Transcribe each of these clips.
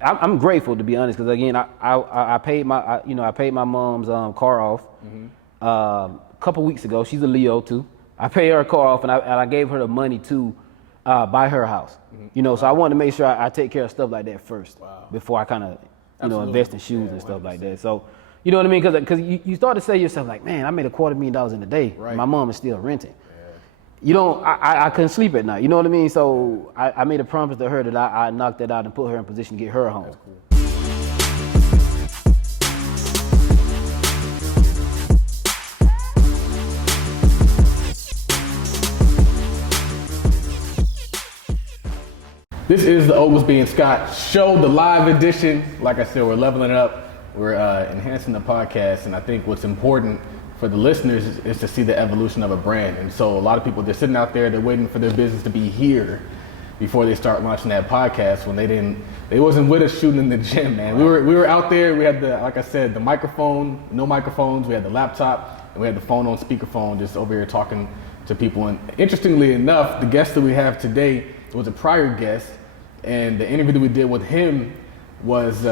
I'm grateful, to be honest, because again, I paid my mom's car off a couple weeks ago. She's a Leo too. I paid her car off, and I gave her the money to buy her house. So I wanted to make sure I take care of stuff like that first before I kind of invest in shoes and stuff like that. So you know what I mean? Because you start to say to yourself like, man, I made $250,000 in a day. Right. My mom is still renting. I couldn't sleep at night. You know what I mean? So I made a promise to her that I knocked that out and put her in position to get her home. That's cool. This is the Oglesby and Scott Show, the live edition. Like I said, we're leveling it up. We're enhancing the podcast. And I think what's important for the listeners is to see the evolution of a brand. And so a lot of people, they're sitting out there, they're waiting for their business to be here before they start launching that podcast when they wasn't with us shooting in the gym, man. We were out there, we had like I said, the microphone, no microphones, we had the laptop, and we had the phone on speakerphone just over here talking to people. And interestingly enough, the guest that we have today was a prior guest, and the interview that we did with him was,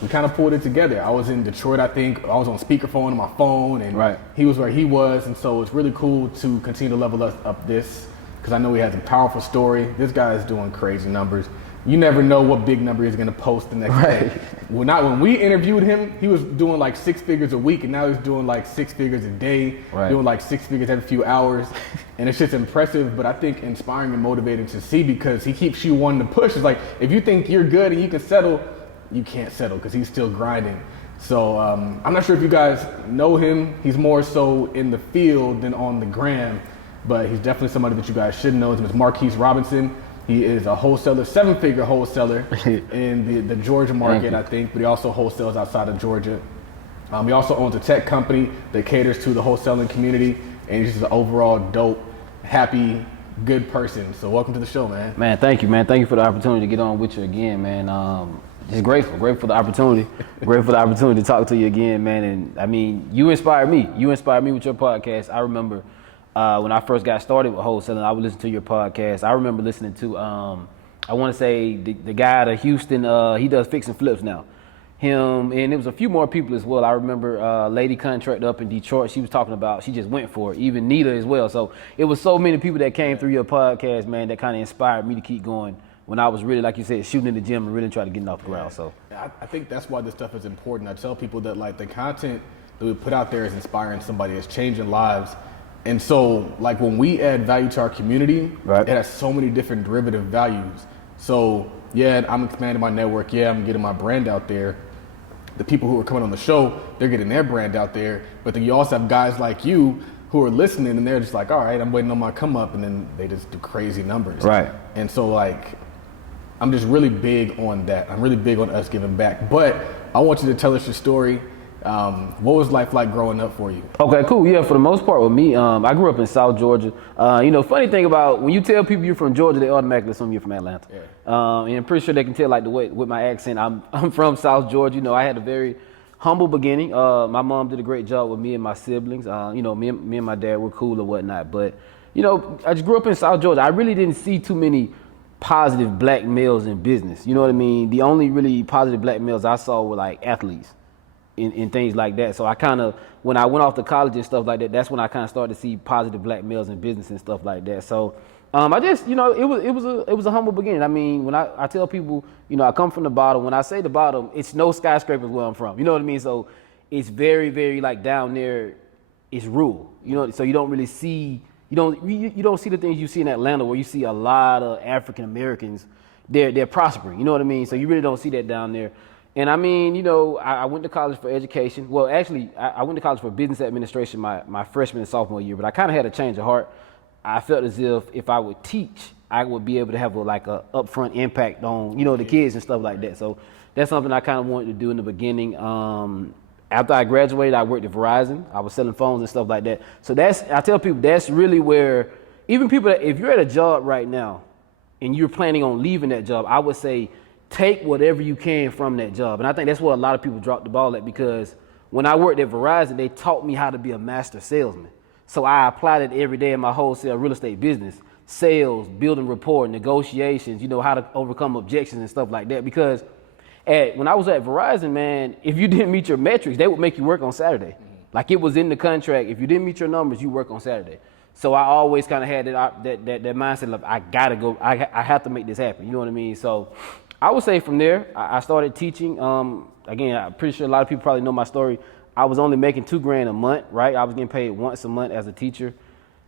we kind of pulled it together. I was in Detroit, I think. I was on speakerphone on my phone, and he was where he was. And so it's really cool to continue to level us up this, because I know he has a powerful story. This guy is doing crazy numbers. You never know what big number he's going to post the next day. When we interviewed him, he was doing like 6 figures a week, and now he's doing like 6 figures a day, doing like 6 figures every few hours. And it's just impressive, but I think inspiring and motivating to see, because he keeps you wanting to push. It's like, if you think you're good and you can settle, you can't settle, because he's still grinding. So I'm not sure if you guys know him. He's more so in the field than on the gram, but he's definitely somebody that you guys should know. His name is Marquis Robinson. He is a wholesaler, 7-figure wholesaler in the Georgia market, I think, but he also wholesales outside of Georgia. He also owns a tech company that caters to the wholesaling community, and he's just an overall dope, happy, good person. So welcome to the show, man. Man, thank you, man. Thank you for the opportunity to get on with you again, man. Just grateful for the opportunity. Grateful for the opportunity to talk to you again, man. And I mean, you inspired me. You inspired me with your podcast. I remember when I first got started with wholesaling, I would listen to your podcast. I remember listening to, I want to say the guy out of Houston, he does fix and flips now. Him, and there was a few more people as well. I remember lady contractor up in Detroit, she was talking about, she just went for it. Even Nita as well. So it was so many people that came through your podcast, man, that kind of inspired me to keep going when I was really, like you said, shooting in the gym and really trying to get off the ground. So I think that's why this stuff is important. I tell people that like the content that we put out there is inspiring somebody, it's changing lives. And so like when we add value to our community, it has so many different derivative values. So yeah, I'm expanding my network. Yeah, I'm getting my brand out there. The people who are coming on the show, they're getting their brand out there. But then you also have guys like you who are listening, and they're just like, all right, I'm waiting on my come up, and then they just do crazy numbers. Right. And so like, I'm just really big on that. I'm really big on us giving back. But I want you to tell us your story. What was life like growing up for you? Okay, cool. Yeah, for the most part with me, I grew up in South Georgia. Funny thing about when you tell people you're from Georgia, they automatically assume you're from Atlanta. Yeah. And I'm pretty sure they can tell like the way with my accent, I'm from South Georgia. I had a very humble beginning. My mom did a great job with me and my siblings. Me and my dad were cool and whatnot. But I just grew up in South Georgia. I really didn't see too many positive black males in business. You know what I mean? The only really positive black males I saw were like athletes and things like that. So I kind of, when I went off to college and stuff like that, that's when I kind of started to see positive black males in business and stuff like that. So I just, it was a humble beginning. I mean, when I tell people, I come from the bottom. When I say the bottom, it's no skyscrapers where I'm from. You know what I mean? So it's very, very like down there, it's rural. So you don't really see. You don't see the things you see in Atlanta where you see a lot of African Americans. They're prospering. You know what I mean? So you really don't see that down there. And I mean, I went to college for education. Well, actually, I went to college for business administration my freshman and sophomore year. But I kind of had a change of heart. I felt as if I would teach, I would be able to have a upfront impact on the kids and stuff like that. So that's something I kind of wanted to do in the beginning. After I graduated, I worked at Verizon. I was selling phones and stuff like that. So I tell people that's really where, even people that, if you're at a job right now and you're planning on leaving that job, I would say take whatever you can from that job. And I think that's where a lot of people drop the ball at, because when I worked at Verizon, they taught me how to be a master salesman. So I applied it every day in my wholesale real estate business, sales, building rapport, negotiations, how to overcome objections and stuff like that. Because when I was at Verizon, man, if you didn't meet your metrics, they would make you work on Saturday. Like it was in the contract. If you didn't meet your numbers, you work on Saturday. So I always kind of had that mindset of I gotta go. I have to make this happen. You know what I mean? So I would say from there, I started teaching. Again, I'm pretty sure a lot of people probably know my story. I was only making $2,000 a month, right? I was getting paid once a month as a teacher,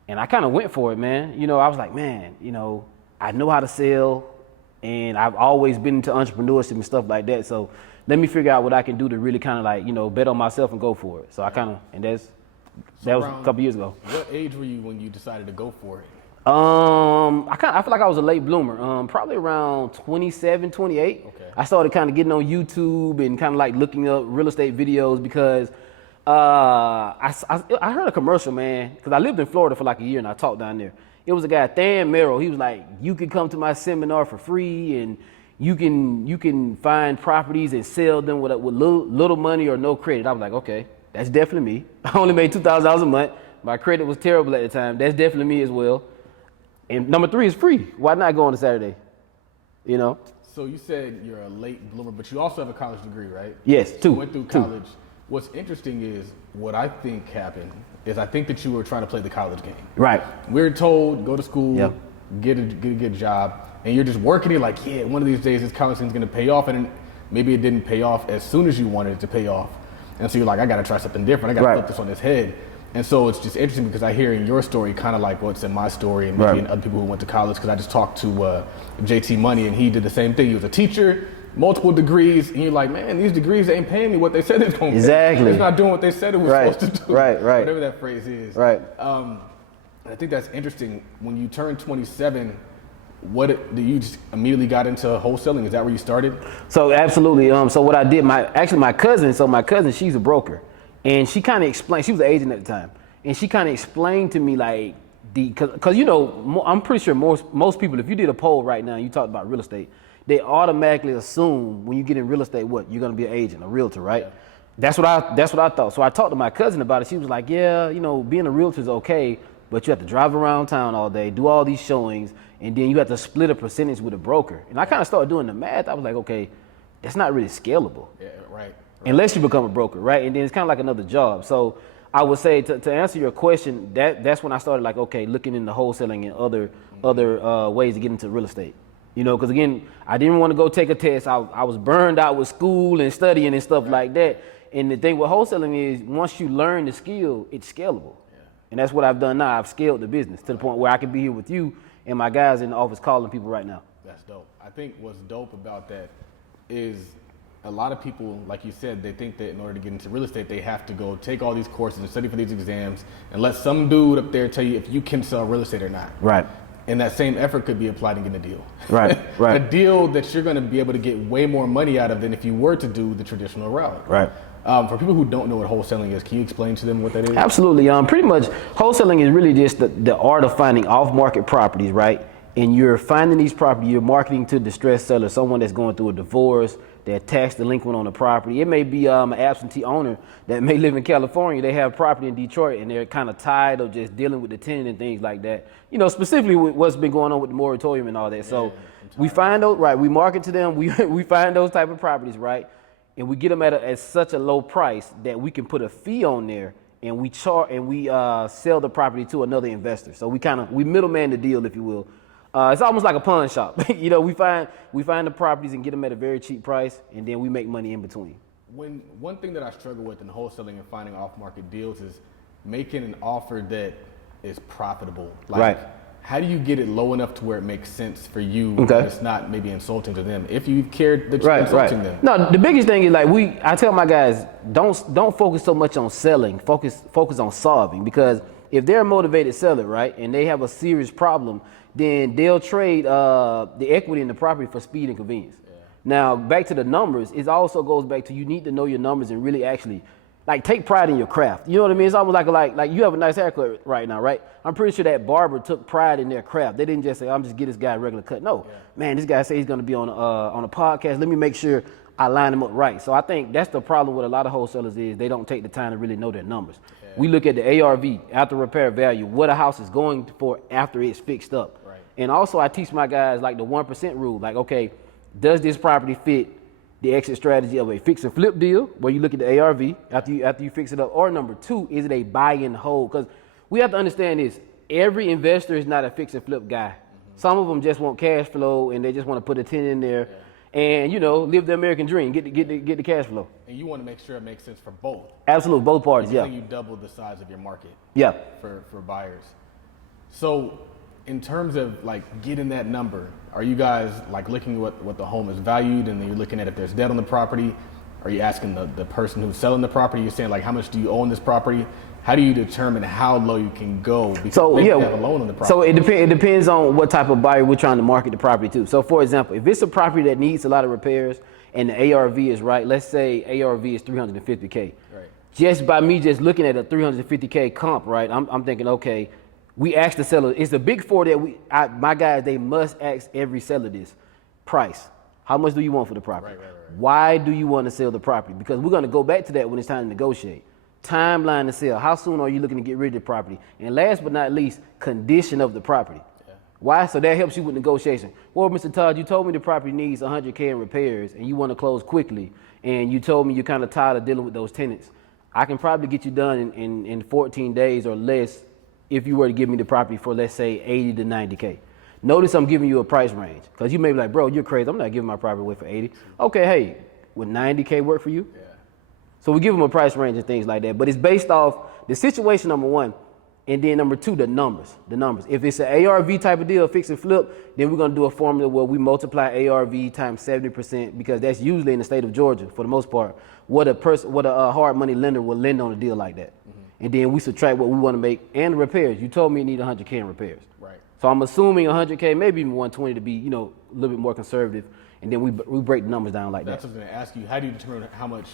and I kind of went for it, man. You know, I was like, man, you know, I know how to sell, and I've always been into entrepreneurship and stuff like that. So let me figure out what I can do to really kind of like, you know, bet on myself and go for it. So I kind of, and that was a couple years ago. What age were you when you decided to go for it? I feel like I was a late bloomer. Probably around 27, 28. Okay. I started kind of getting on YouTube and kind of like looking up real estate videos because I heard a commercial, man, because I lived in Florida for like a year and I taught down there. It was a guy, Than Merrill. He was like, you can come to my seminar for free and you can find properties and sell them with little money or no credit. I was like, okay, that's definitely me. I only made $2,000 a month. My credit was terrible at the time. That's definitely me as well. And number 3 is free. Why not go on a Saturday? You know? So you said you're a late bloomer, but you also have a college degree, right? Yes, 2. You went through college. What's interesting is what I think happened is I think that you were trying to play the college game. Right. We're told, go to school, Yep. get a good job, and you're just working it like, yeah, one of these days this college thing's gonna pay off, and then maybe it didn't pay off as soon as you wanted it to pay off. And so you're like, I gotta try something different. I gotta flip this on its head. And so it's just interesting because I hear in your story kind of like what's in my story and maybe in other people who went to college, because I just talked to JT Money and he did the same thing. He was a teacher, multiple degrees, and you're like, man, these degrees ain't paying me what they said it's going to pay. Exactly. It's not doing what they said it was supposed to do. Right. Whatever that phrase is. Right. I think that's interesting. When you turned 27, do you just immediately got into wholesaling? Is that where you started? So absolutely. So what I did, my cousin, she's a broker. And she kind of explained, she was an agent at the time, and she kind of explained to me like because you know, I'm pretty sure most people, if you did a poll right now and you talked about real estate, they automatically assume when you get in real estate, you're going to be an agent, a realtor, right? Yeah. That's what I thought. So I talked to my cousin about it. She was like, yeah, you know, being a realtor is okay, but you have to drive around town all day, do all these showings, and then you have to split a percentage with a broker. And I kind of started doing the math. I was like, okay, that's not really scalable. Yeah, right. Unless you become a broker, right? And then it's kind of like another job. So I would say to answer your question, that's when I started like, okay, looking into wholesaling and other ways to get into real estate. You know, because again, I didn't want to go take a test. I was burned out with school and studying and stuff like that. And the thing with wholesaling is once you learn the skill, it's scalable. Yeah. And that's what I've done now. I've scaled the business to the point where I can be here with you and my guys in the office calling people right now. That's dope. I think what's dope about that is a lot of people, like you said, they think that in order to get into real estate, they have to go take all these courses and study for these exams and let some dude up there tell you if you can sell real estate or not. Right. And that same effort could be applied in getting a deal. Right. A deal that you're going to be able to get way more money out of than if you were to do the traditional route. Right. For people who don't know what wholesaling is, can you explain to them what that is? Absolutely. Pretty much, wholesaling is really just the art of finding off-market properties, right? And you're finding these properties, you're marketing to distressed sellers, someone that's going through a divorce, they're tax delinquent on the property. It may be an absentee owner that may live in California. They have property in Detroit and they're kind of tired of just dealing with the tenant and things like that. You know, specifically with what's been going on with the moratorium and all that. Yeah, so we find those, right, we market to them, we find those type of properties, right? And we get them at such a low price that we can put a fee on there and we sell the property to another investor. So we middleman the deal, if you will. It's almost like a pawn shop. You know, we find the properties and get them at a very cheap price, and then we make money in between. One thing that I struggle with in wholesaling and finding off-market deals is making an offer that is profitable. Like, how do you get it low enough to where it makes sense for you and it's not maybe insulting to them if you cared that you're insulting them? No, the biggest thing is I tell my guys, don't focus so much on selling, focus on solving, because if they're a motivated seller, right, and they have a serious problem, then they'll trade the equity in the property for speed and convenience. Yeah. Now, back to the numbers, it also goes back to you need to know your numbers and really actually take pride in your craft. You know what I mean? It's almost like you have a nice haircut right now, right? I'm pretty sure that barber took pride in their craft. They didn't just say, I'm just get this guy a regular cut. No, man, this guy says he's going to be on a podcast. Let me make sure I line him up right. So I think that's the problem with a lot of wholesalers is they don't take the time to really know their numbers. Yeah. We look at the ARV, after repair value, what a house is going for after it's fixed up. Right. And also I teach my guys like the 1% rule. Like, okay, does this property fit the exit strategy of a fix and flip deal where you look at the ARV after you fix it up, or number two, is it a buy and hold? Because we have to understand this: every investor is not a fix and flip guy. Some of them just want cash flow and they just want to put a 10 in there, and live the American dream, get the cash flow. And you want to make sure it makes sense for both. Absolutely, both parties. Yeah. You double the size of your market. Yeah. For buyers. So, in terms of like getting that number, are you guys like looking at what the home is valued, and then you're looking at if there's debt on the property? Are you asking the person who's selling the property? You're saying like, how much do you own this property? How do you determine how low you can go? Because you have a loan on the property. So it depends on what type of buyer we're trying to market the property to. So for example, if it's a property that needs a lot of repairs and the ARV is right, let's say ARV is 350K. Right. Just by me just looking at a 350K comp, right? I'm thinking, okay, we ask the seller. It's a big four that my guys, they must ask every seller this: price. How much do you want for the property? Right. Why do you want to sell the property? Because we're going to go back to that when it's time to negotiate. Timeline to sell. How soon are you looking to get rid of the property? And last but not least, condition of the property. Yeah. Why? So that helps you with negotiation. Well, Mr. Todd, you told me the property needs 100K in repairs and you want to close quickly, and you told me you're kind of tired of dealing with those tenants. I can probably get you done in 14 days or less if you were to give me the property for, let's say, 80 to 90K. Notice I'm giving you a price range, because you may be like, bro, you're crazy. I'm not giving my property away for 80. Okay, hey, would 90K work for you? Yeah. So we give them a price range and things like that. But it's based off the situation, number one, and then number two, the numbers. If it's an ARV type of deal, fix and flip, then we're going to do a formula where we multiply ARV times 70%, because that's usually in the state of Georgia, for the most part, what a hard money lender will lend on a deal like that. Mm-hmm. And then we subtract what we want to make and the repairs. You told me you need 100K in repairs. Right. So I'm assuming 100K, maybe even 120 to be, a little bit more conservative. And then we break the numbers down like that. That's what I was going to ask you. How do you determine how much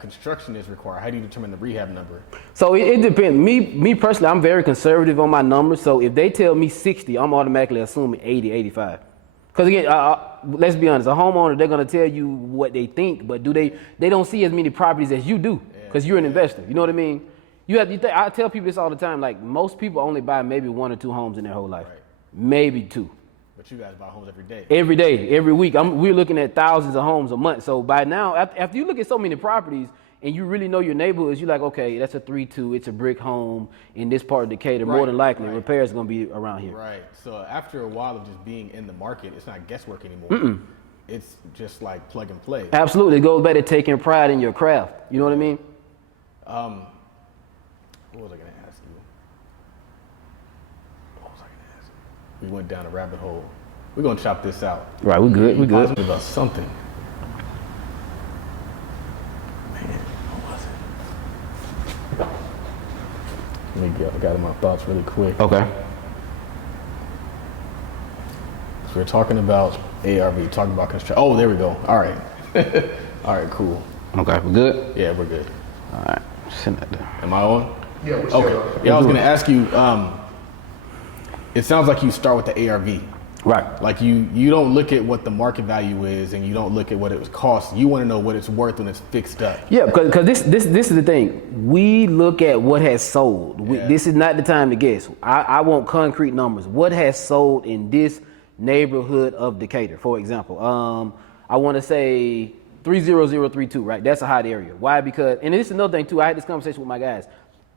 construction is required? How do you determine the rehab number? So it depends. Me personally, I'm very conservative on my numbers. So if they tell me 60, I'm automatically assuming 80, 85. Because again, let's be honest, a homeowner, they're going to tell you what they think, but they don't see as many properties as you do, because you're an investor. You know what I mean? I tell people this all the time, like most people only buy maybe 1 or 2 homes in their whole life. Right. Maybe 2. But you guys buy homes every day. Every day, every week. We're looking at thousands of homes a month. So by now, after you look at so many properties and you really know your neighborhoods, you're like, okay, that's a 3-2, it's a brick home in this part of Decatur. More than likely, repairs are going to be around here. Right. So after a while of just being in the market, it's not guesswork anymore. It's just like plug and play. Absolutely. It goes back to taking pride in your craft. You know what I mean? What was I going to ask you? We went down a rabbit hole. We're going to chop this out. Right, we're good. We're good. About something. Man, what was it? Let me gather my thoughts really quick. Okay. So we're talking about ARV, talking about construction. Oh, there we go. All right. All right, cool. Okay, we're good? Yeah, we're good. All right. Send that down. Am I on? Yeah, we're okay. Yeah, I was going to ask you, it sounds like you start with the ARV. Right. Like you don't look at what the market value is, and you don't look at what it was cost. You want to know what it's worth when it's fixed up. Yeah, because this is the thing. We look at what has sold. This is not the time to guess. I want concrete numbers. What has sold in this neighborhood of Decatur, for example? I want to say 30032, right? That's a hot area. Why? Because, and this is another thing too, I had this conversation with my guys.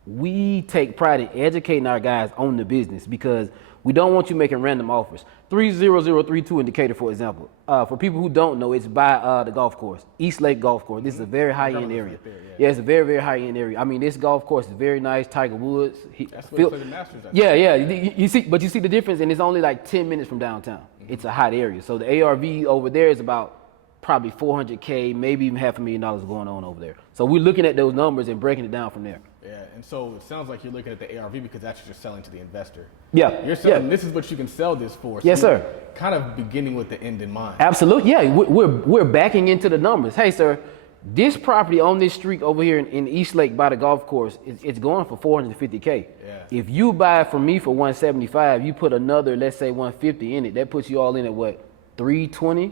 We take pride in educating our guys on the business, because we don't want you making random offers. 30032 in Decatur, for example. For people who don't know, it's by the golf course, East Lake Golf Course. This is a very high-end area. Yeah, it's a very, very high-end area. I mean, this golf course is very nice. Tiger Woods. That's where the Masters at. Yeah. You see the difference, and it's only like 10 minutes from downtown. Mm-hmm. It's a hot area. So the ARV over there is about probably 400K, maybe even $500,000 going on over there. So we're looking at those numbers and breaking it down from there. Yeah, and so it sounds like you're looking at the ARV because that's what you're selling to the investor. Yeah. You're selling, this is what you can sell this for. So yes, sir. Kind of beginning with the end in mind. Absolutely, yeah. We're backing into the numbers. Hey, sir, this property on this street over here in East Lake by the golf course, it's going for 450K. Yeah. If you buy it from me for 175, you put another, let's say 150 in it, that puts you all in at what, 320?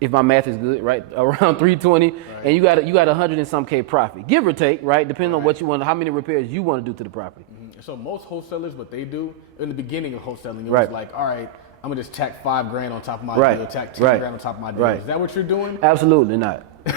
If my math is good, right? Around 320, right. And you got 100 and some K profit, give or take, right? Depending on what you want, how many repairs you want to do to the property. Mm-hmm. So most wholesalers, what they do in the beginning of wholesaling, it was like, all right, I'm gonna just tack $5,000 on top of my Right. deal, tack $10,000 on top of my deal. Right. Is that what you're doing? Absolutely not. No.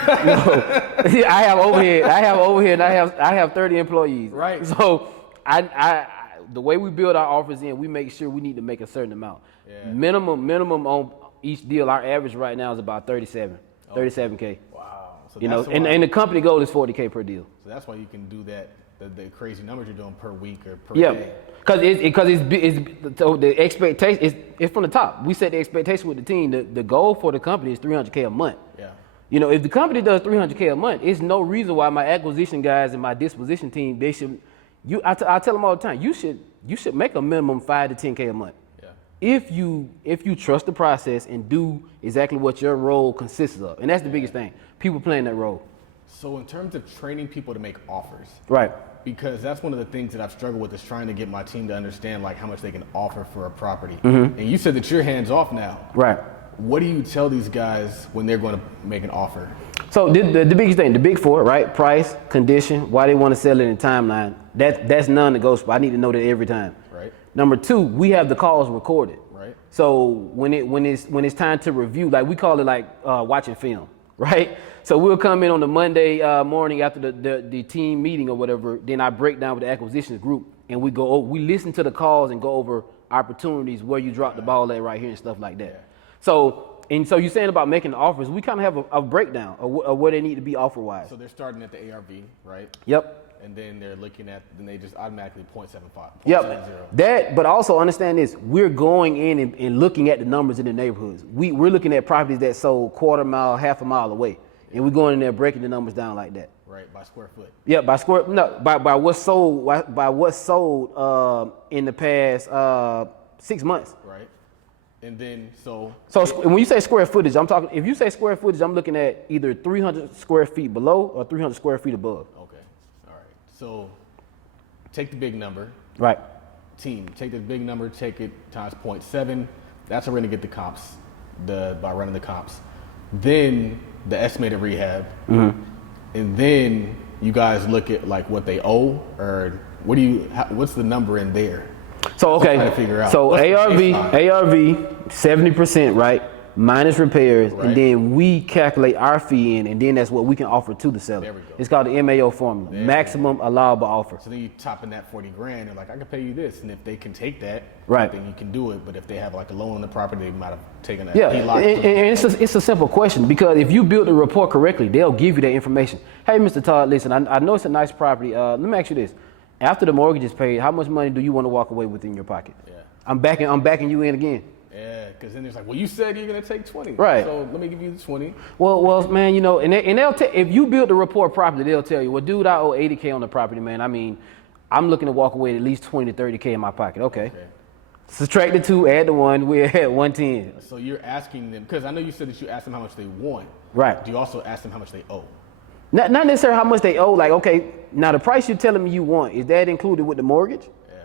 I have overhead, and I have 30 employees. Right. So I the way we build our offers in, we make sure we need to make a certain amount. Yeah. Minimum on each deal. Our average right now is about 37K. Wow. So You know, that's why- and the company goal is 40K per deal. So that's why you can do that, the crazy numbers you're doing per week or per Yeah, day. because so the expectation is from the top. We set the expectation with the team. The goal for the company is 300K a month. Yeah. You know, if the company does 300K a month, it's no reason why my acquisition guys and my disposition team they should. I tell them all the time, you should make a minimum 5 to 10K a month. Yeah. If you trust the process and do exactly what your role consists of, and that's the biggest thing. People playing that role. So in terms of training people to make offers, Right. because that's one of the things that I've struggled with is trying to get my team to understand like how much they can offer for a property. And you said that you're hands off now. Right. What do you tell these guys when they're going to make an offer? So the biggest thing, the big four, right? Price, condition, why they want to sell it in timeline. That's non-negotiable. I need to know that every time. Right. Number two, we have the calls recorded. Right. So when it's time to review, like we call it like watching film, right? So we'll come in on the Monday morning after the team meeting or whatever. Then I break down with the acquisitions group, and we listen to the calls and go over opportunities where you drop the ball at right here and stuff like that. Yeah. So you're saying about making offers, we kind of have a breakdown of where they need to be offer wise. So they're starting at the ARV, right? Yep. And then then they just automatically 0.75. Yep. But also understand this: we're going in and looking at the numbers in the neighborhoods. We're looking at properties that sold quarter mile, half a mile away, and we're going in there breaking the numbers down like that. Right, by square foot. Yeah, by what's sold in the past 6 months. Right. And then so When you say square footage, if you say square footage, I'm looking at either 300 square feet below or 300 square feet above. okay. All right. So take the big number. Right. Team, take the big number, take it times 0.7. That's how we're gonna get the comps, by running the comps. Then the estimated rehab, and then you guys look at like what they owe, or what's the number in there? So okay, trying to figure out. so What's the ARV 70%, right? Minus repairs, Right. and then we calculate our fee in, and then that's what we can offer to the seller. There we go. It's called the MAO formula, maximum allowable offer. So then you top in that 40 grand, and like I can pay you this, and if they can take that, Right. then you can do it. But if they have like a loan on the property, they might have taken that. Yeah, and it's a simple question, because if you build the report correctly, they'll give you that information. Hey, Mr. Todd, listen, I know it's a nice property. Let me ask you this: after the mortgage is paid, how much money do you want to walk away with in your pocket? Yeah. I'm backing you in again. Yeah, because then it's like, well, you said you're gonna take 20, Right. So let me give you the 20. Well, man, you know, and they'll if you build the report properly, they'll tell you, well, dude, I owe 80K on the property, man. I mean, I'm looking to walk away at least 20 to 30K in my pocket. Okay. Subtract the 2, add the 1, we're at 110. So you're asking them, because I know you said that you asked them how much they want. Right. Do you also ask them how much they owe? Not necessarily how much they owe. Like, okay, now the price you're telling me you want, is that included with the mortgage? Yeah.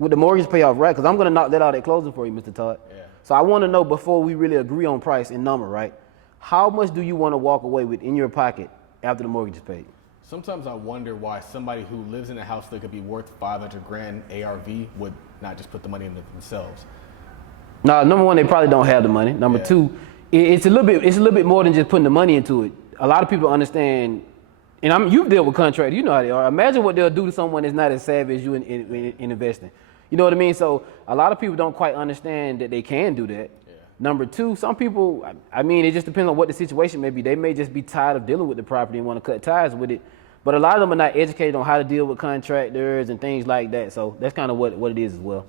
With the mortgage payoff, right? Because I'm going to knock that out at closing for you, Mr. Todd. Yeah. So I want to know, before we really agree on price and number, right? How much do you want to walk away with in your pocket after the mortgage is paid? Sometimes I wonder why somebody who lives in a house that could be worth 500 grand ARV would not just put the money in themselves. No, number one, they probably don't have the money. Number two, it's a little bit more than just putting the money into it. A lot of people understand, and you've dealt with contractors, you know how they are. Imagine what they'll do to someone that's not as savvy as you in investing. You know what I mean? So a lot of people don't quite understand that they can do that. Yeah. Number two, some people, I mean, it just depends on what the situation may be. They may just be tired of dealing with the property and want to cut ties with it. But a lot of them are not educated on how to deal with contractors and things like that. So that's kind of what it is as well.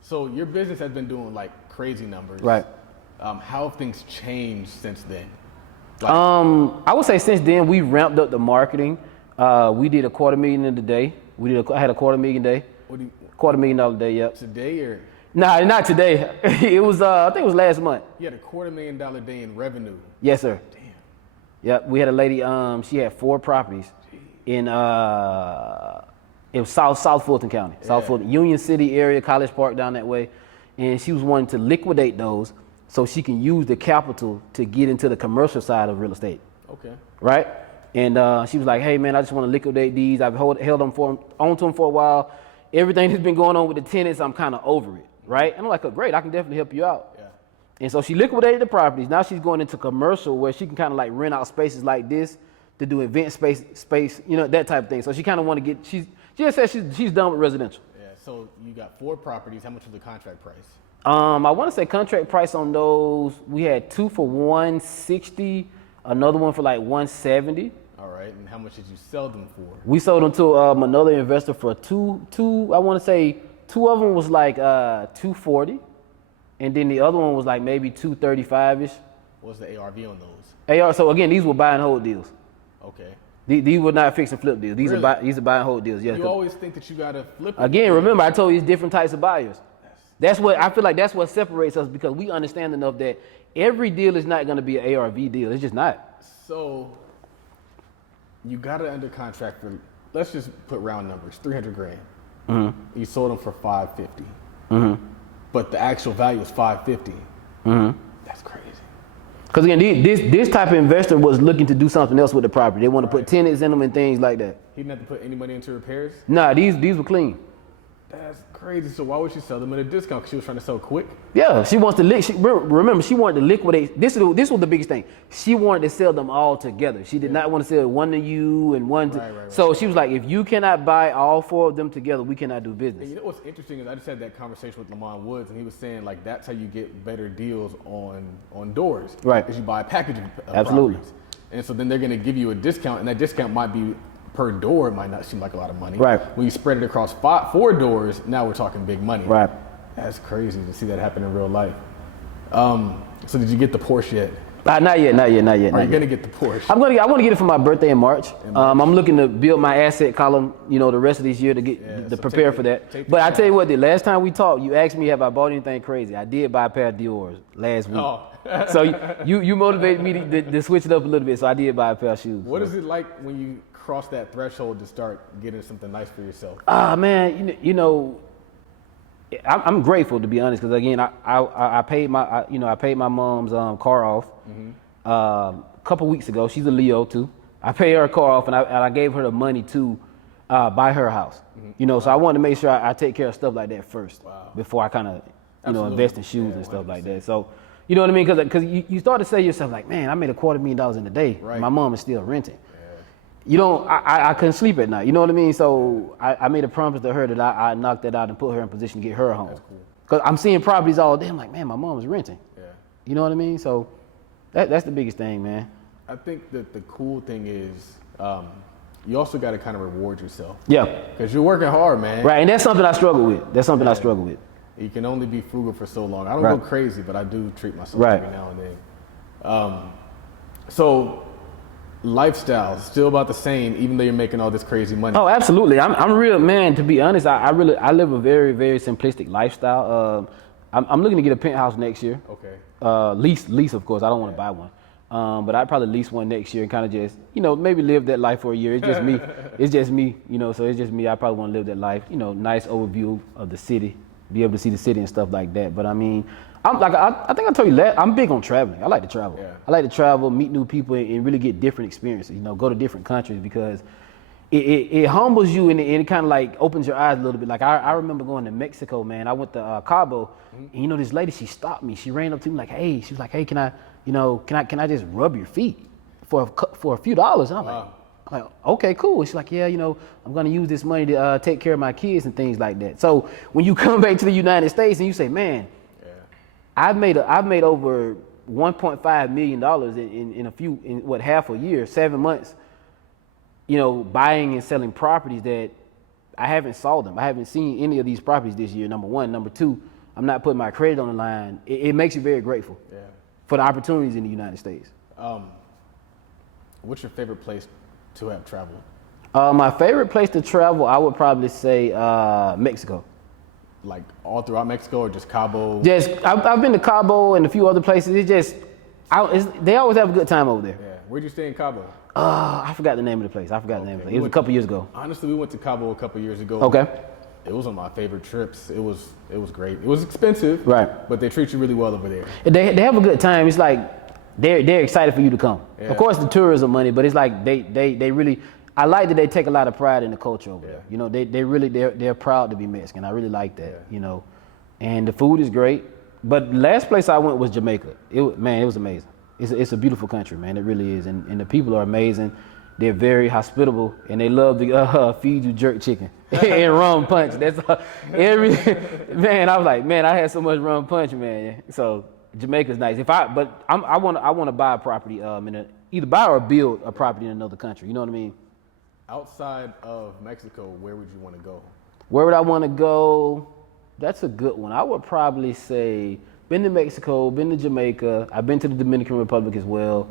So your business has been doing like crazy numbers. Right. How have things changed since then? I would say since then we ramped up the marketing. We did $250,000 in a day. I had a $250,000 day. $250,000 day. Yep. Today or? Nah, not today. It was I think it was last month. You had a $250,000 day in revenue. Yes, sir. Damn. Yep. We had a lady. She had 4 properties in it was South Fulton County, South Fulton, Union City area, College Park down that way, and she was wanting to liquidate those so she can use the capital to get into the commercial side of real estate. Okay. Right? And she was like, hey man, I just want to liquidate these. I've held them onto them for a while. Everything that's been going on with the tenants, I'm kind of over it. right? And I'm like, oh, great, I can definitely help you out. Yeah. And so she liquidated the properties. Now she's going into commercial where she can kind of like rent out spaces like this to do event space, that type of thing. So she kind of want to get, she just said she's done with residential. Yeah. So you got 4 properties. How much was the contract price? I want to say contract price on those, we had 2 for 160, another one for like 170. All right. And how much did you sell them for? We sold them to another investor for two. I want to say 2 of them was like 240, and then the other one was like maybe 235ish. What's the ARV on those? AR. So again, these were buy and hold deals. Okay. These were not fix and flip deals. These Really? are buy and hold deals. Yeah. You always think that you gotta flip it. Again, remember I told you it's different types of buyers. That's what I feel like. That's what separates us because we understand enough that every deal is not going to be an ARV deal. It's just not. So you got it under contract for, let's just put round numbers, 300 grand. Mm-hmm. You sold them for 550. Mm-hmm. But the actual value is 550. Mm-hmm. That's crazy. Because again, this type of investor was looking to do something else with the property. They want to put tenants in them and things like that. He didn't have to put any money into repairs? Nah, these were clean. That's crazy. So why would she sell them at a discount? Because she was trying to sell quick? Yeah, she wants to remember, she wanted to liquidate. This was the biggest thing. She wanted to sell them all together. She did not want to sell one to you and one to. Right. So she was like, if you cannot buy all 4 of them together, we cannot do business. And you know what's interesting is I just had that conversation with Lamont Woods, and he was saying like that's how you get better deals on doors. Right. Because you buy a package of Absolutely. properties. And so then they're going to give you a discount, and that discount might be per door. It might not seem like a lot of money. Right. When you spread it across 4 doors, now we're talking big money. Right. That's crazy to see that happen in real life. So did you get the Porsche yet? Not yet. Are you gonna get the Porsche? I want to get it for my birthday in March. I'm looking to build my asset column, the rest of this year to prepare for that. But I tell you what, the last time we talked, you asked me have I bought anything crazy. I did buy a pair of Dior's last week. Oh. So you motivated me to switch it up a little bit. So I did buy a pair of shoes. What is it like when you cross that threshold to start getting something nice for yourself? Man, I'm grateful to be honest, because again, I paid my mom's car off a couple weeks ago. She's a Leo too. I paid her car off, and I gave her the money to buy her house. So I wanted to make sure I take care of stuff like that first before I kind of invest in shoes and stuff like that. So you know what I mean? Because you start to say to yourself like, man, I made $250,000 in a day. Right. My mom is still renting. I couldn't sleep at night. You know what I mean? So I made a promise to her that I knocked that out and put her in position to get her home. That's cool. Because I'm seeing properties all day. I'm like, man, my mom's renting. Yeah. You know what I mean? So that's the biggest thing, man. I think that the cool thing is you also got to kind of reward yourself. Yeah. Because you're working hard, man. Right, and that's something I struggle with. You can only be frugal for so long. I don't go crazy, but I do treat myself every now and then. So lifestyle still about the same, even though you're making all this crazy money. Oh, absolutely. I'm real, man. To be honest, I live a very, very simplistic lifestyle. I'm looking to get a penthouse next year. Okay. Lease, of course. I don't want to buy one. But I'd probably lease one next year and kind of just, maybe live that life for a year. It's just me. So it's just me. I probably want to live that life. Nice overview of the city, be able to see the city and stuff like that. But I mean, I think I told you that I'm big on traveling. I like to travel. Yeah. I like to travel, meet new people, and really get different experiences. Go to different countries because it humbles you and it kind of like opens your eyes a little bit. Like I remember going to Mexico, man. I went to Cabo, and this lady, she stopped me. She ran up to me like, hey, she was like, hey, can I just rub your feet for a few dollars? And I'm like, okay, cool. She's like, yeah, I'm gonna use this money to take care of my kids and things like that. So when you come back to the United States and you say, man, I've made over $1.5 million in half a year, 7 months, buying and selling properties that I haven't sold them. I haven't seen any of these properties this year, number one. Number two, I'm not putting my credit on the line. It makes you very grateful for the opportunities in the United States. What's your favorite place to have traveled? My favorite place to travel, I would probably say Mexico. Like all throughout Mexico or just Cabo? I've been to Cabo and a few other places. They always have a good time over there. Yeah. Where'd you stay in Cabo? I forgot the name of the place. It was a couple years ago. Honestly, we went to Cabo a couple years ago. Okay. It was one of my favorite trips. It was great. It was expensive, right? But they treat you really well over there. They have a good time. It's like they're excited for you to come. Yeah. Of course, the tourism money, but it's like they really. I like that they take a lot of pride in the culture over there. They're proud to be Mexican. I really like that. and the food is great. But last place I went was Jamaica. It was amazing. It's a beautiful country, man. It really is, and the people are amazing. They're very hospitable, and they love to feed you jerk chicken and rum punch. That's man. I was like, man, I had so much rum punch, man. So Jamaica's nice. I want to buy a property, either buy or build a property in another country. You know what I mean? Outside of Mexico, where would you want to go? Where would I want to go? That's a good one. I would probably say been to Mexico, been to Jamaica. I've been to the Dominican Republic as well.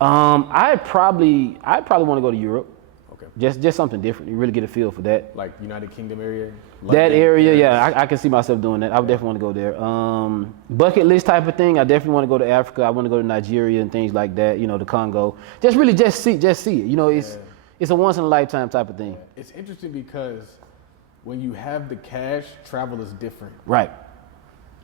I'd probably want to go to Europe. Okay. Just something different. You really get a feel for that. Like United Kingdom area? That area, yeah, I can see myself doing that. I would definitely want to go there. Bucket list type of thing. I definitely want to go to Africa. I want to go to Nigeria and things like that. You know, the Congo. Just see it. You know, it's a once in a lifetime type of thing. Yeah. It's interesting because when you have the cash, travel is different. Right.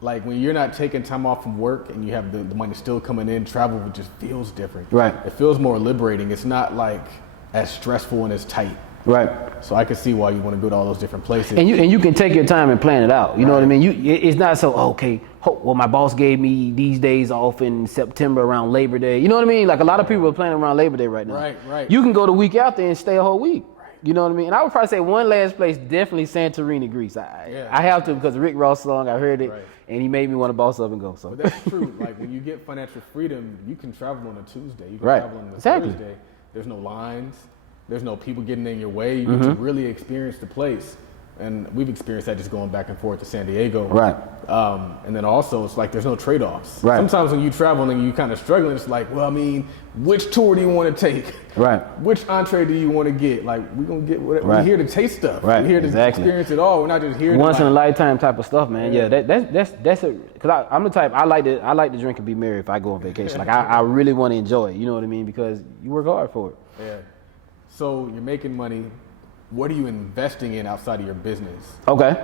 Like when you're not taking time off from work and you have the money still coming in, travel just feels different. Right. It feels more liberating. It's not like as stressful and as tight. Right. So I can see why you want to go to all those different places. And you can take your time and plan it out. You know what I mean? It's not so, okay, well, my boss gave me these days off in September around Labor Day. You know what I mean? Like a lot of people are planning around Labor Day right now. Right. You can go the week out there and stay a whole week. You know what I mean? And I would probably say one last place, definitely Santorini, Greece. I have to because of Rick Ross song, I heard it, and he made me want to boss up and go. So. But that's true. Like when you get financial freedom, you can travel on a Tuesday. You can travel on a Thursday. There's no lines. There's no people getting in your way. You get to really experience the place. And we've experienced that just going back and forth to San Diego. Right. And then also, it's like there's no trade-offs. Right. Sometimes when you travel and you kind of struggling, it's like, well, I mean, which tour do you want to take? Right. Which entree do you want to get? Like, we're going to get whatever. We're here to taste stuff. Right. We're here to experience it all. We're not just here once to in a lifetime type of stuff, man. Yeah, that's it. Because I'm the type, I like to drink and be merry if I go on vacation. Like, I really want to enjoy it. You know what I mean? Because you work hard for it. Yeah. So you're making money. What are you investing in outside of your business? Okay.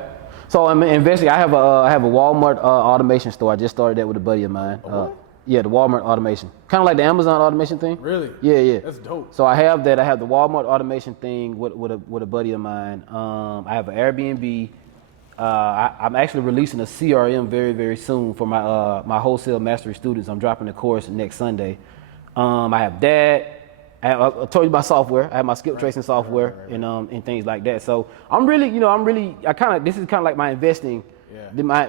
So I'm investing. I have a Walmart automation store. I just started that with a buddy of mine. Yeah, the Walmart automation. Kind of like the Amazon automation thing. Really? Yeah. That's dope. So I have that. I have the Walmart automation thing with a buddy of mine. I have an Airbnb. I'm actually releasing a CRM very, very soon for my wholesale mastery students. I'm dropping the course next Sunday. I have that. I told you about software. I have my skip tracing software and things like that. So this is kind of like my investing. Yeah.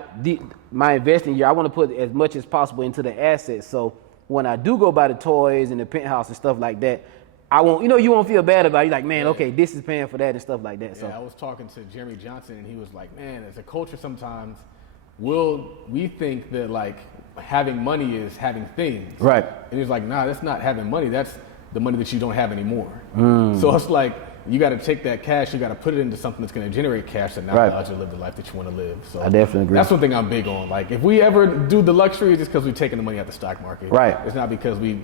My investing year. I want to put as much as possible into the assets. So when I do go buy the toys and the penthouse and stuff like that, I won't. You won't feel bad about it. You're like, man, okay, this is paying for that and stuff like that. Yeah, so I was talking to Jeremy Johnson and he was like, man, as a culture sometimes, we think that like having money is having things. Right. And he's like, nah, that's not having money. That's the money that you don't have anymore. So it's like, you got to take that cash, you got to put it into something that's going to generate cash that now allows you to live the life that you want to live. So I definitely agree. That's one thing I'm big on. Like, if we ever do the luxury, it's just because we're taking the money out the stock market. Right. It's not because we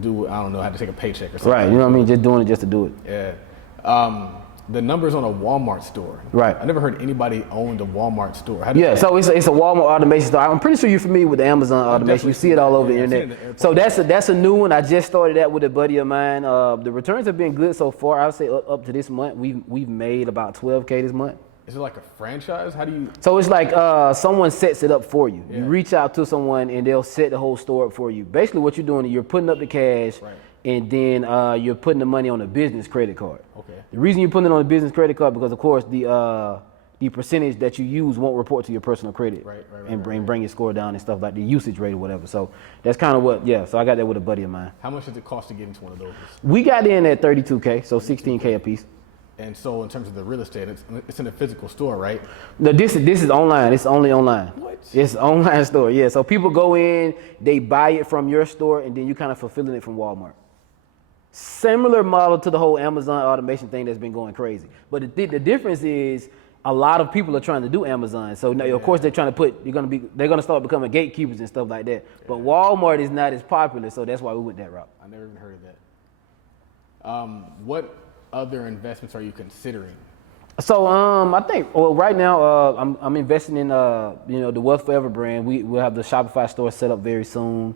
do, I don't know, have to take a paycheck or something. Right. You know what I mean? Just doing it just to do it. Yeah. The numbers on a Walmart store. Right. I never heard anybody owned a Walmart store. So it's a Walmart automation store. I'm pretty sure you're familiar with the Amazon automation. You see it all over the internet. So that's a new one. I just started that with a buddy of mine. The returns have been good so far. I would say up to this month, we've made about $12K this month. Is it like a franchise? How do you? So it's like someone sets it up for you. Yeah. You reach out to someone and they'll set the whole store up for you. Basically, what you're doing is you're putting up the cash. Right. And then you're putting the money on a business credit card. Okay. The reason you're putting it on a business credit card because, of course, the percentage that you use won't report to your personal credit and bring your score down and stuff like the usage rate or whatever. So that's kind of what, so I got that with a buddy of mine. How much does it cost to get into one of those? We got in at $32K, so $16K a piece. And so in terms of the real estate, it's in a physical store, right? No, this is online. It's only online. What? It's an online store, yeah. So people go in, they buy it from your store, and then you kind of fulfilling it from Walmart. Similar model to the whole Amazon automation thing that's been going crazy. But the difference is a lot of people are trying to do Amazon. So now, of course they're trying to they're gonna start becoming gatekeepers and stuff like that. Yeah. But Walmart is not as popular, so that's why we went that route. I never even heard of that. What other investments are you considering? So I think right now I'm investing in the Wealth Forever brand. We'll have the Shopify store set up very soon.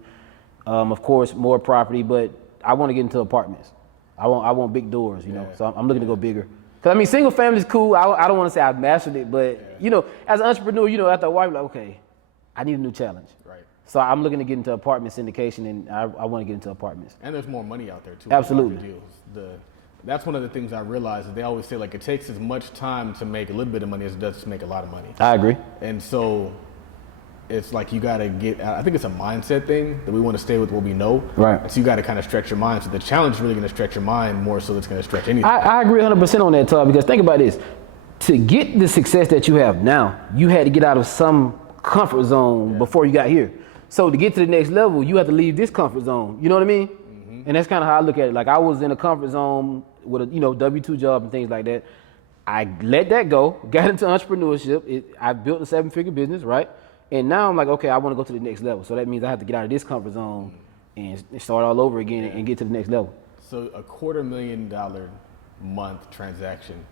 Of course, more property, but I want to get into apartments. I want big doors, you know. So I'm looking to go bigger. Because I mean, single family is cool. I don't want to say I've mastered it, but you know, as an entrepreneur, you know, after a while, you're like, okay, I need a new challenge. Right. So I'm looking to get into apartment syndication, and I want to get into apartments. And there's more money out there too. Absolutely. That's one of the things I realized is they always say like it takes as much time to make a little bit of money as it does to make a lot of money. I agree. And so it's like you got to get, I think it's a mindset thing that we want to stay with what we know. Right. And so you got to kind of stretch your mind. So the challenge is really going to stretch your mind more so it's going to stretch anything. I agree 100% on that, Todd, because think about this. To get the success that you have now, you had to get out of some comfort zone before you got here. So to get to the next level, you have to leave this comfort zone. You know what I mean? Mm-hmm. And that's kind of how I look at it. Like I was in a comfort zone with a W-2 job and things like that. I let that go, got into entrepreneurship. I built a 7-figure business, right? And now I'm like, okay, I want to go to the next level. So that means I have to get out of this comfort zone and start all over again and get to the next level. So a $250,000 month transaction,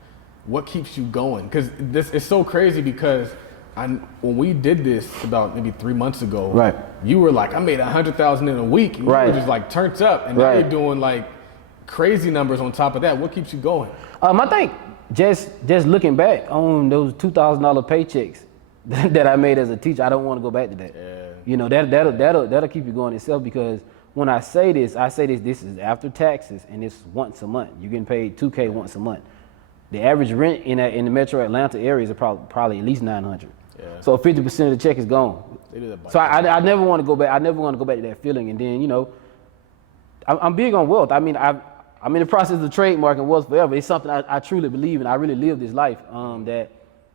what keeps you going? Because this is so crazy because when we did this about maybe 3 months ago, right, you were like, I made $100,000 in a week. And you were just like turned up, and now you're doing like crazy numbers on top of that. What keeps you going? I think just looking back on those $2,000 paychecks that I made as a teacher, I don't want to go back to that. Yeah. You know, that'll keep you going itself, because when I say this this is after taxes, and it's once a month. You're getting paid $2K once a month. The average rent in the metro Atlanta area is probably at least $900. Yeah. So 50% of the check is gone. They do that. So I never want to go back. I never want to go back to that feeling. And then, you know, I'm big on wealth. I mean, I'm in the process of trademarking wealth forever. It's something I truly believe in. I really live this life that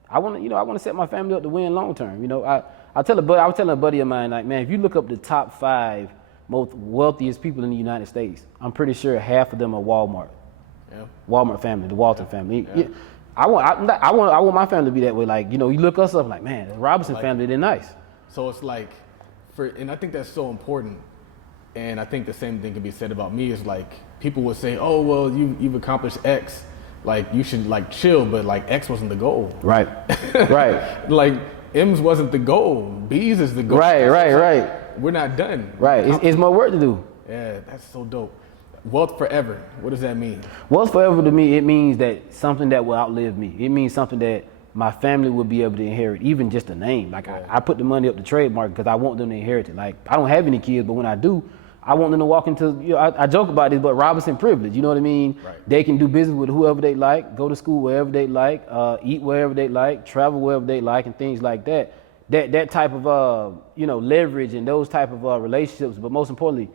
I want to set my family up to win long term. You know, I was telling a buddy of mine, like, man, if you look up the top 5 most wealthiest people in the United States, I'm pretty sure half of them are Walmart. Yeah. Walmart family, the Walton family. Yeah. I want my family to be that way. Like, you know, you look us up, like, man, the Robinson family, they're nice. So it's like, and I think that's so important. And I think the same thing can be said about me. Is like people would say, oh, well, you've accomplished X, like you should like chill, but like X wasn't the goal. Right. Right. Like M's wasn't the goal. B's is the goal. Right. We're not done. Right. It's more work to do. Yeah, that's so dope. Wealth forever. What does that mean? Wealth forever to me, it means that something that will outlive me. It means something that my family will be able to inherit, even just a name. Like I put the money up to trademark because I want them to inherit it. Like I don't have any kids, but when I do, I want them to walk into, you know, I joke about this, but Robinson privilege, you know what I mean? Right. They can do business with whoever they like, go to school wherever they like, eat wherever they like, travel wherever they like, and things like that. That type of, you know, leverage and those type of relationships, but most importantly,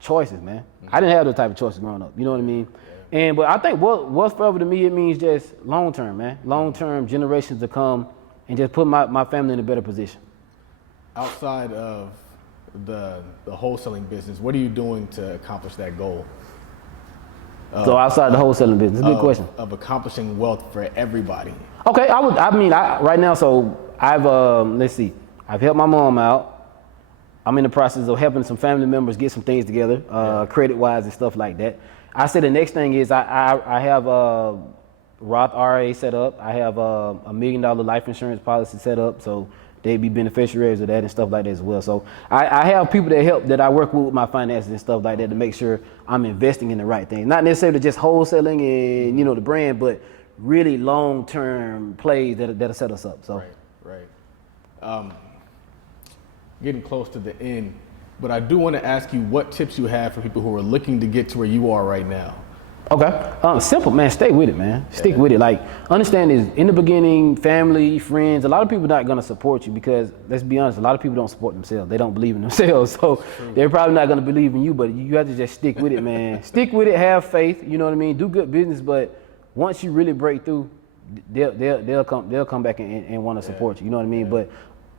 choices, man. Mm-hmm. I didn't have those type of choices growing up, you know what I mean? Yeah. But I think what's forever to me, it means just long term, man. Long term, generations to come, and just put my family in a better position. Outside of the wholesaling business, what are you doing to accomplish that goal? So outside the wholesaling business, it's a good question. Of accomplishing wealth for everybody. Okay, right now, so I've I've helped my mom out. I'm in the process of helping some family members get some things together, credit-wise and stuff like that. I say the next thing is I have a Roth IRA set up. I have a $1 million life insurance policy set up, so they'd be beneficiaries of that and stuff like that as well. So I have people that I work with my finances and stuff like that to make sure I'm investing in the right thing. Not necessarily just wholesaling and, you know, the brand, but really long-term plays that'll set us up. So. Right. Getting close to the end, but I do want to ask you what tips you have for people who are looking to get to where you are right now. Okay. Simple, man. Stay with it, man. Stick with it. Like, understand is in the beginning, family, friends, a lot of people are not going to support you because, let's be honest, a lot of people don't support themselves. They don't believe in themselves. So they're probably not going to believe in you, but you have to just stick with it, man. Stick with it. Have faith. You know what I mean? Do good business, but once you really break through, they'll come back and want to support you. You know what I mean? But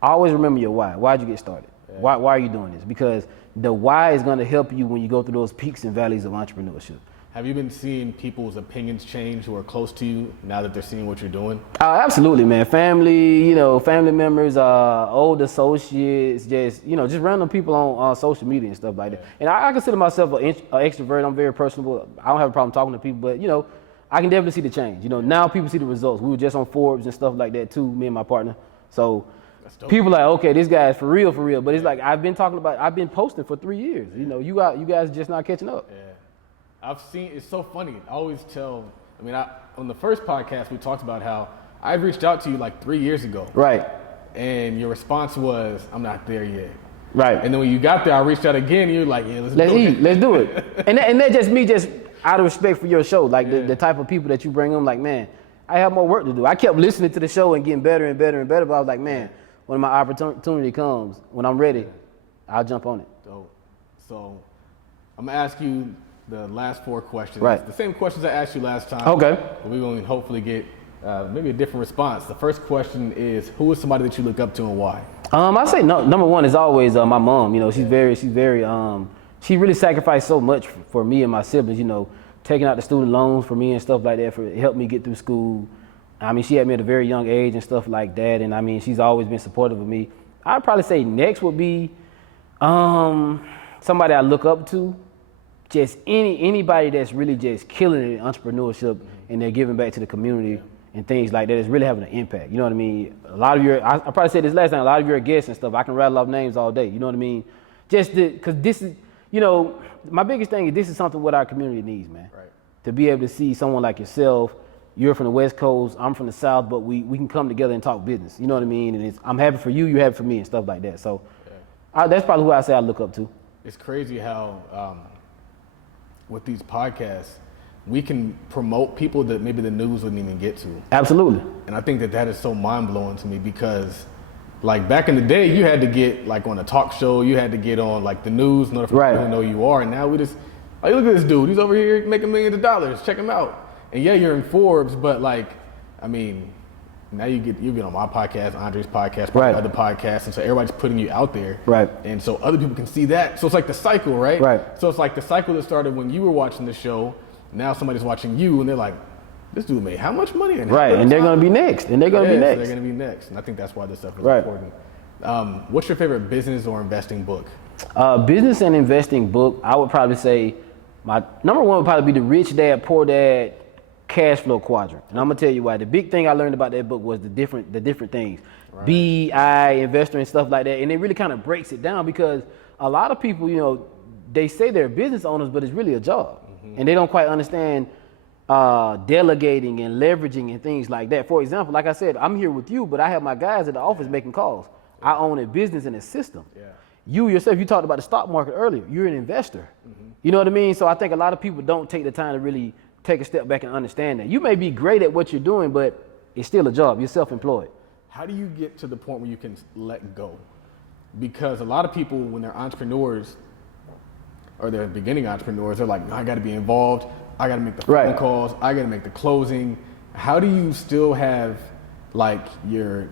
always remember your why. Why'd you get started? Why are you doing this? Because the why is going to help you when you go through those peaks and valleys of entrepreneurship. Have you been seeing people's opinions change who are close to you now that they're seeing what you're doing? Absolutely, man. Family, family members, old associates, just random people on social media and stuff like that. And I consider myself an extrovert. I'm very personable. I don't have a problem talking to people, but, I can definitely see the change. Now people see the results. We were just on Forbes and stuff like that too, me and my partner. So people are like, okay, this guy is for real. But it's like, I've been posting for 3 years. You guys just not catching up. Yeah. I've seen, it's so funny. I always tell I mean, on the first podcast, we talked about how I reached out to you like 3 years ago. Right. And your response was, I'm not there yet. Right. And then when you got there, I reached out again, and you're like, yeah, let's eat. Let's do it. and that just me just out of respect for your show. Like the type of people that you bring on, like, man, I have more work to do. I kept listening to the show and getting better and better and better, but I was like, man, when my opportunity comes, when I'm ready, I'll jump on it. Dope. So I'm going to ask you the last 4 questions. Right. The same questions I asked you last time. Okay. But we're going to hopefully get maybe a different response. The first question is, who is somebody that you look up to and why? I say number one is always my mom. You know, she's very, she really sacrificed so much for me and my siblings, you know, taking out the student loans for me and stuff like that for help me get through school. I mean, she had me at a very young age and stuff like that. And I mean, she's always been supportive of me. I'd probably say next would be somebody I look up to. Just anybody that's really just killing it in entrepreneurship and they're giving back to the community and things like that is really having an impact. You know what I mean? A lot of I probably said this last time, a lot of your guests and stuff, I can rattle off names all day. You know what I mean? Just because this is, you know, my biggest thing is this is something what our community needs, man. Right. To be able to see someone like yourself, you're from the West Coast, I'm from the South, but we can come together and talk business. You know what I mean? And I'm happy for you, you're happy for me and stuff like that. So that's probably who I say I look up to. It's crazy how with these podcasts, we can promote people that maybe the news wouldn't even get to. Absolutely. And I think that is so mind-blowing to me because, like, back in the day, you had to get, like, on a talk show, you had to get on, like, the news in order for people to know you are. And now we just, like, look at this dude. He's over here making millions of dollars. Check him out. And, yeah, you're in Forbes, but, like, I mean, now you get on my podcast, Andre's podcast, probably other podcasts, and so everybody's putting you out there. Right. And so other people can see that. So it's like the cycle, right? Right. So it's like the cycle that started when you were watching the show. Now somebody's watching you, and they're like, this dude made how much money? And and they're going to be next. And they're going to be next. So they're going to be next. And I think that's why this stuff is important. What's your favorite business or investing book? Business and investing book, I would probably say my number one would probably be the Rich Dad, Poor Dad Cash Flow Quadrant. And I'm going to tell you why. The big thing I learned about that book was the different things. Right. BI, investor and stuff like that. And it really kind of breaks it down because a lot of people, you know, they say they're business owners, but it's really a job. And they don't quite understand delegating and leveraging and things like that. For example, like I said, I'm here with you, but I have my guys at the office making calls. I own a business and a system. Yeah. You yourself, you talked about the stock market earlier. You're an investor. You know what I mean? So I think a lot of people don't take the time to really take a step back and understand that. You may be great at what you're doing, but it's still a job. You're self-employed. How do you get to the point where you can let go? Because a lot of people, when they're entrepreneurs, or they're beginning entrepreneurs, they're like, no, I got to be involved. I got to make the phone calls. I got to make the closing. How do you still have like your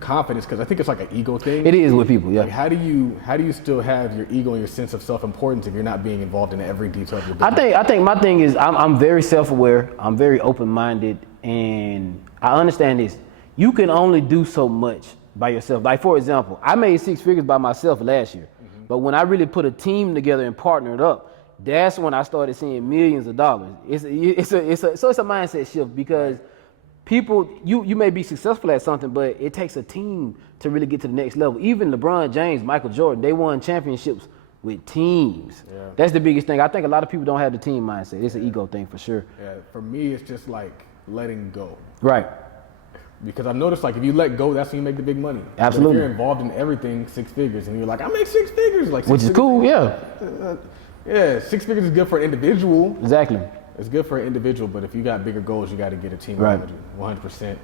confidence? Because I think it's like an ego thing. It is with people, yeah. Like, how do you still have your ego and your sense of self-importance if you're not being involved in every detail of your business? I think my thing is I'm very self-aware. I'm very open-minded, and I understand this. You can only do so much by yourself. Like, for example, I made 6 figures by myself last year. But when I really put a team together and partnered up, that's when I started seeing millions of dollars. So it's a mindset shift because people, you may be successful at something, but it takes a team to really get to the next level. Even LeBron James, Michael Jordan, they won championships with teams. Yeah. That's the biggest thing. I think a lot of people don't have the team mindset. It's an ego thing for sure. Yeah, for me, it's just like letting go. Right. Because I've noticed, like, if you let go, that's when you make the big money. Absolutely. If you're involved in everything, 6 figures, and you're like, I make 6 figures. Like, which is cool, yeah. Yeah, 6 figures is good for an individual. Exactly. It's good for an individual, but if you got bigger goals, you got to get a team around you, 100%.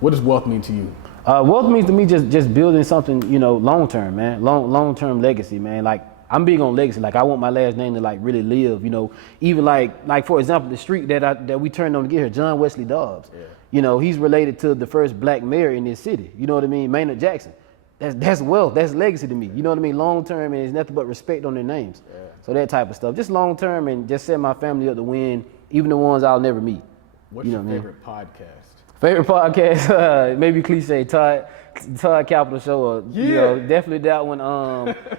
What does wealth mean to you? Wealth means to me just building something, you know, long-term, man. Long-term legacy, man. Like, I'm big on legacy. Like, I want my last name to like really live, you know. Even like for example, the street that we turned on to get here, John Wesley Dobbs. Yeah. You know, he's related to the first black mayor in this city. You know what I mean? Maynard Jackson. That's wealth. That's legacy to me. You know what I mean? Long term, and it's nothing but respect on their names. Yeah. So that type of stuff. Just long term, and just set my family up to win, even the ones I'll never meet. What's your favorite podcast? Favorite podcast? Maybe cliche. Todd Capital show. Or, you know, definitely that one.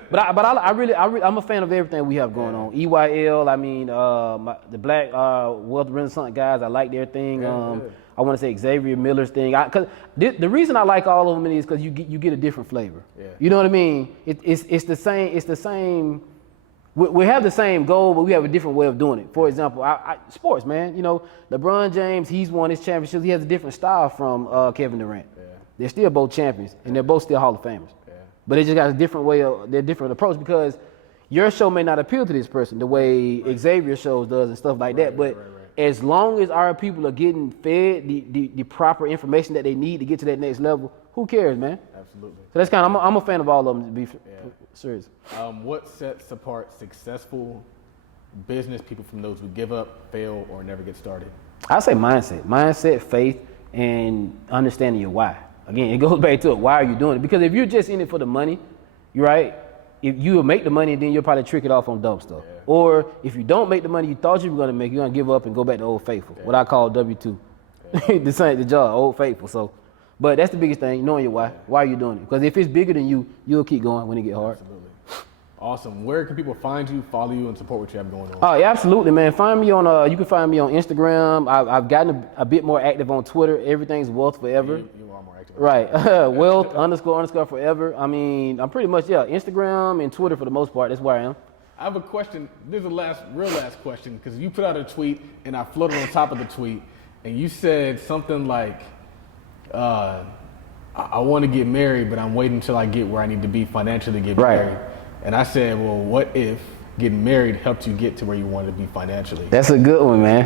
But I really, I'm a fan of everything we have going on. EYL. I mean, the Black Wealth Renaissance guys. I like their thing. I want to say Xavier Miller's thing. Cause the reason I like all of them is because you get a different flavor. Yeah. You know what I mean? It's the same we have the same goal, but we have a different way of doing it. For example, sports, man. You know, LeBron James, he's won his championships. He has a different style from Kevin Durant. Yeah. They're still both champions, and they're both still Hall of Famers. Yeah. But they just got a different way of their different approach because your show may not appeal to this person the way Xavier's shows does and stuff like that. But as long as our people are getting fed the proper information that they need to get to that next level, who cares, man? Absolutely. So that's kind of, I'm a fan of all of them, to be serious. What sets apart successful business people from those who give up, fail, or never get started? I say mindset, faith, and understanding your why. Again, it goes back to it. Why are you doing it? Because if you're just in it for the money, you're right. If you will make the money, then you'll probably trick it off on dumb stuff. Yeah. Or if you don't make the money you thought you were going to make, you're going to give up and go back to Old Faithful. What I call W2. The job, Old Faithful. So, but that's the biggest thing, knowing your why. Why are you doing it? Because if it's bigger than you, you'll keep going when it get hard. Absolutely. Awesome. Where can people find you, follow you, and support what you have going on? Oh, yeah, absolutely, man. Find me on. You can find me on Instagram. I've gotten a bit more active on Twitter. Everything's Wealth Forever. You are more active. Right. Wealth _ forever. I mean, I'm pretty much Instagram and Twitter for the most part. That's where I am. I have a question. This is the real last question, because you put out a tweet and I floated on top of the tweet, and you said something like, "I want to get married, but I'm waiting until I get where I need to be financially to get married." And I said, well, what if getting married helped you get to where you wanted to be financially? That's a good one, man.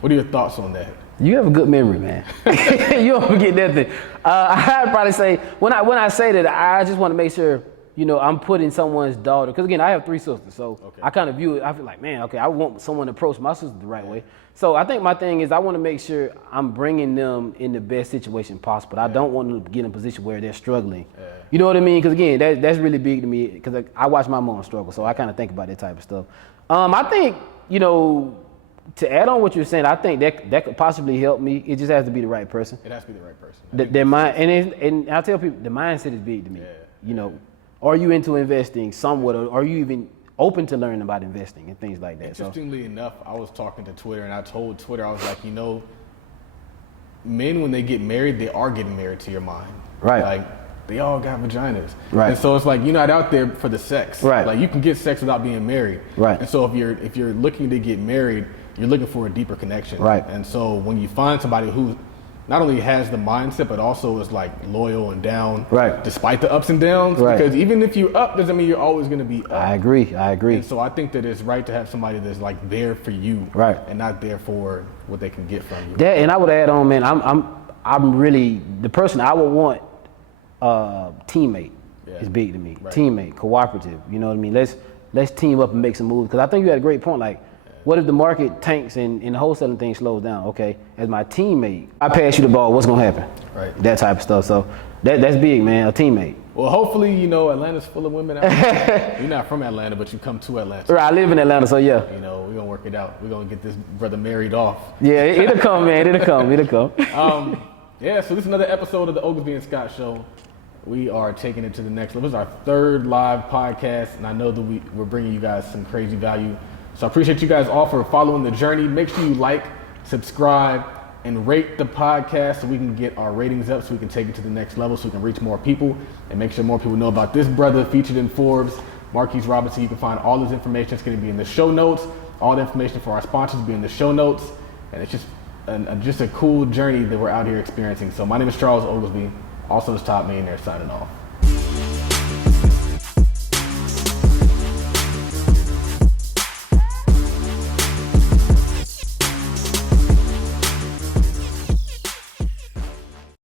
What are your thoughts on that? You have a good memory, man. You don't forget that thing. I'd probably say, when I say that, I just want to make sure, you know, I'm putting someone's daughter, because again, I have 3 sisters, so I kind of view it, I feel like, man, okay, I want someone to approach my sister the right way. So I think my thing is I want to make sure I'm bringing them in the best situation possible. I don't want them to get in a position where they're struggling. You know what I mean? Because again, that's really big to me, because I watch my mom struggle, so I kind of think about that type of stuff. I think, you know, to add on what you're saying, I think that could possibly help me. It just has to be the right person. It has to be the right person. Their mind, and I tell people, the mindset is big to me. You know, are you into investing somewhat, or are you even open to learning about investing and things like that? Interestingly enough, I was talking to Twitter, and I told Twitter, I was like, you know, men, when they get married, they are getting married to your mind. Right. Like, they all got vaginas. Right. And so it's like, you're not out there for the sex. Right. Like, you can get sex without being married. Right. And so if you're looking to get married, you're looking for a deeper connection. Right. And so when you find somebody who not only has the mindset, but also is like loyal and down, right, despite the ups and downs, right, because even if you're up, doesn't mean you're always going to be up. I agree. And so I think that it's right to have somebody that's like there for you, right, and not there for what they can get from you. That, and I would add on, man, I'm really the person I would want. Teammate is big to me. Right. Teammate, cooperative. You know what I mean? Let's team up and make some moves. Because I think you had a great point. Like, what if the market tanks and the wholesaling thing slows down? Okay, as my teammate, I pass you the ball. What's gonna happen? Right. That type of stuff. So that's big, man. A teammate. Well, hopefully, you know, Atlanta's full of women out there. You're not from Atlanta, but you come to Atlanta. Right, I live in Atlanta, so yeah. You know, we're gonna work it out. We're gonna get this brother married off. Yeah, it'll come, man. It'll come. Yeah. So this is another episode of the Oglesby and Scott Show. We are taking it to the next level. This is our 3rd live podcast, and I know that we're bringing you guys some crazy value. So I appreciate you guys all for following the journey. Make sure you like, subscribe, and rate the podcast so we can get our ratings up, so we can take it to the next level, so we can reach more people, and make sure more people know about this brother featured in Forbes, Marquis Robinson. You can find all this information. It's going to be in the show notes. All the information for our sponsors will be in the show notes, and it's just a cool journey that we're out here experiencing. So my name is Charles Oglesby. Also, this Top Millionaire signing off.